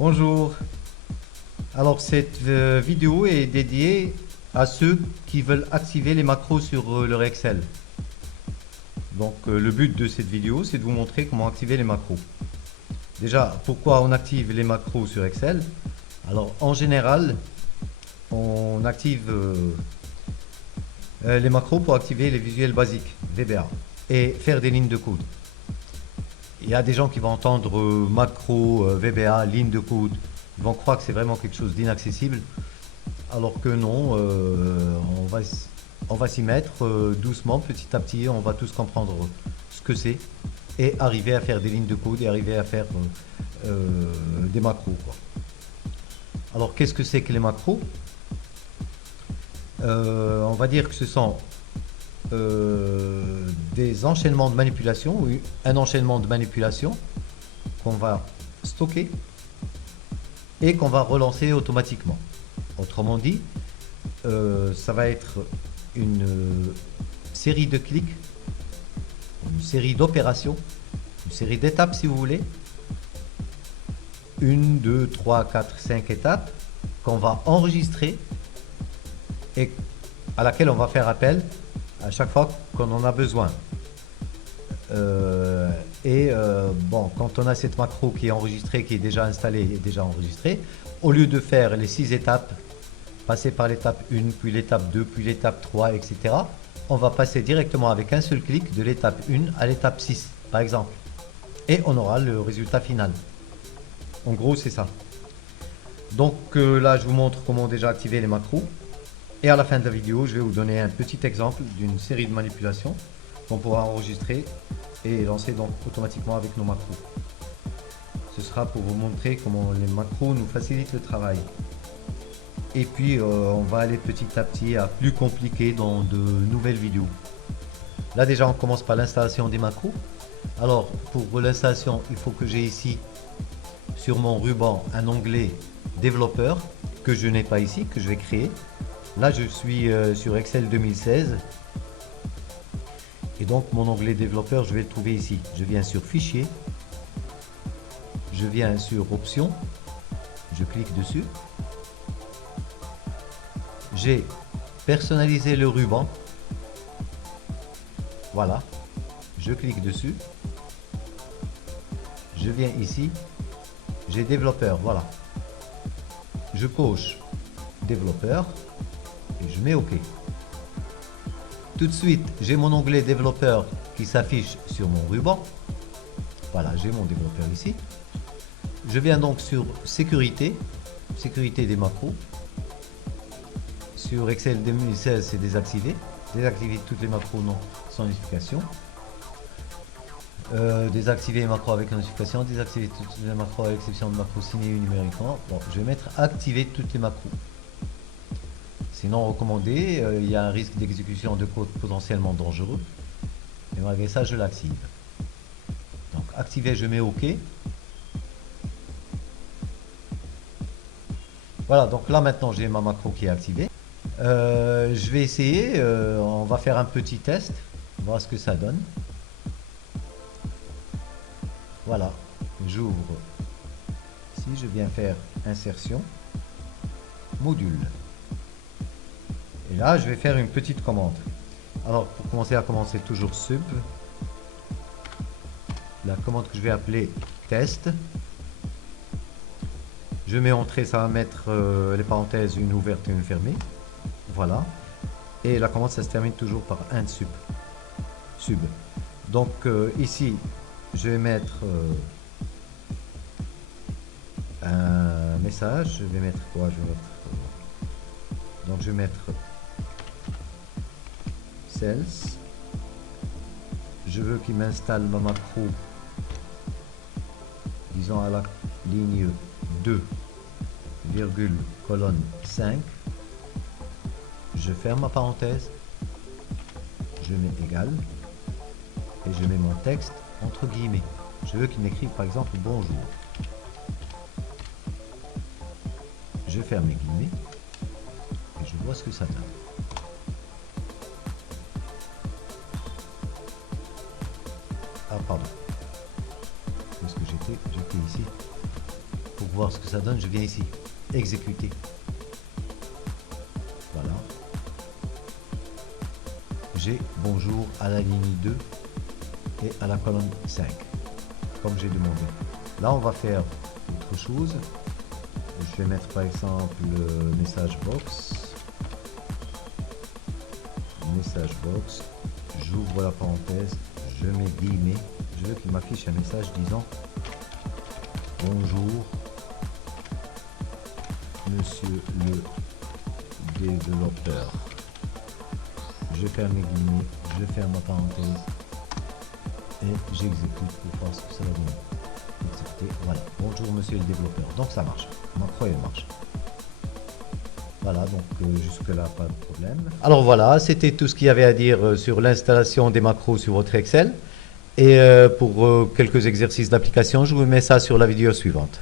Bonjour. Alors cette vidéo est dédiée à ceux qui veulent activer les macros sur leur Excel. Donc le but de cette vidéo, c'est de vous montrer comment activer les macros. Déjà, pourquoi on active les macros sur Excel? Alors en général, on active les macros pour activer les visuels basiques, VBA, et faire des lignes de code. Il y a des gens qui vont entendre macro, VBA, ligne de code. Ils vont croire que c'est vraiment quelque chose d'inaccessible. Alors que non, on va s'y mettre doucement, petit à petit. On va tous comprendre ce que c'est et arriver à faire des lignes de code et arriver à faire des macros, quoi. Alors qu'est-ce que c'est que les macros? On va dire que ce sont des enchaînements de manipulation, ou un enchaînement de manipulation qu'on va stocker et qu'on va relancer automatiquement. Autrement dit, ça va être une série de clics, une série d'opérations, une série d'étapes si vous voulez, 1, 2, 3, 4, 5 étapes qu'on va enregistrer et à laquelle on va faire appel à chaque fois qu'on en a besoin. Bon, quand on a cette macro qui est enregistrée, qui est déjà installée et déjà enregistrée, au lieu de faire les 6 étapes, passer par l'étape 1, puis l'étape 2, puis l'étape 3, etc., on va passer directement avec un seul clic de l'étape 1 à l'étape 6, par exemple. Et on aura le résultat final. En gros, c'est ça. Donc là, je vous montre comment déjà activer les macros. Et à la fin de la vidéo, je vais vous donner un petit exemple d'une série de manipulations qu'on pourra enregistrer et lancer donc automatiquement avec nos macros. Ce sera pour vous montrer comment les macros nous facilitent le travail. Et puis on va aller petit à petit à plus compliqué dans de nouvelles vidéos. Là déjà on commence par l'installation des macros. Alors pour l'installation, il faut que j'ai ici sur mon ruban un onglet développeur que je n'ai pas ici, que je vais créer. Là je suis sur Excel 2016 et donc mon onglet développeur je vais le trouver ici. Je viens sur fichier, je viens sur options, je clique dessus. J'ai personnalisé le ruban, voilà, je clique dessus, je viens ici, j'ai développeur, voilà, je coche développeur et je mets OK. Tout de suite, j'ai mon onglet développeur qui s'affiche sur mon ruban, voilà, j'ai mon développeur ici. Je viens donc sur sécurité, sécurité des macros. Sur Excel 2016, c'est désactivé. Désactiver toutes les macros non sans notification. Désactiver les macros avec notification. Désactiver toutes les macros à l'exception de macros signés numériquement. Bon, je vais mettre activer toutes les macros. Sinon recommandé, il y a un risque d'exécution de code potentiellement dangereux. Et malgré ça, je l'active. Donc activer, je mets OK. Voilà, donc là maintenant j'ai ma macro qui est activée. Je vais essayer, on va faire un petit test, voir ce que ça donne. Voilà, j'ouvre. Ici, je viens faire insertion, module. Et là, je vais faire une petite commande. Alors, pour commencer à commencer, toujours sub. La commande que je vais appeler test. Je mets entrée, ça va mettre les parenthèses, une ouverte et une fermée. Voilà. Et la commande, ça se termine toujours par un sub. Donc ici, je vais mettre un message. Je vais mettre quoi? Je vais mettre, donc je vais mettre sales. Je veux qu'il m'installe ma macro, disons à la ligne 2, colonne 5. Je ferme ma parenthèse, je mets égal et je mets mon texte entre guillemets. Je veux qu'il m'écrive par exemple bonjour. Je ferme les guillemets et je vois ce que ça donne. Ah pardon, où est-ce que j'étais ici pour voir ce que ça donne, je viens ici, exécuter. Voilà. J'ai bonjour à la ligne 2 et à la colonne 5, comme j'ai demandé. Là, on va faire autre chose. Je vais mettre par exemple le message box. Message box. J'ouvre la parenthèse. Je mets guillemets. Je veux qu'il m'affiche un message disant bonjour, monsieur le développeur. Je ferme les guillemets. Je ferme la parenthèse. Et j'exécute pour voir ce que ça va donner. Exécuter, voilà. Bonjour monsieur le développeur. Donc ça marche. Macro elle marche. Voilà, donc jusque là pas de problème. Alors voilà, c'était tout ce qu'il y avait à dire sur l'installation des macros sur votre Excel. Et pour quelques exercices d'application, je vous mets ça sur la vidéo suivante.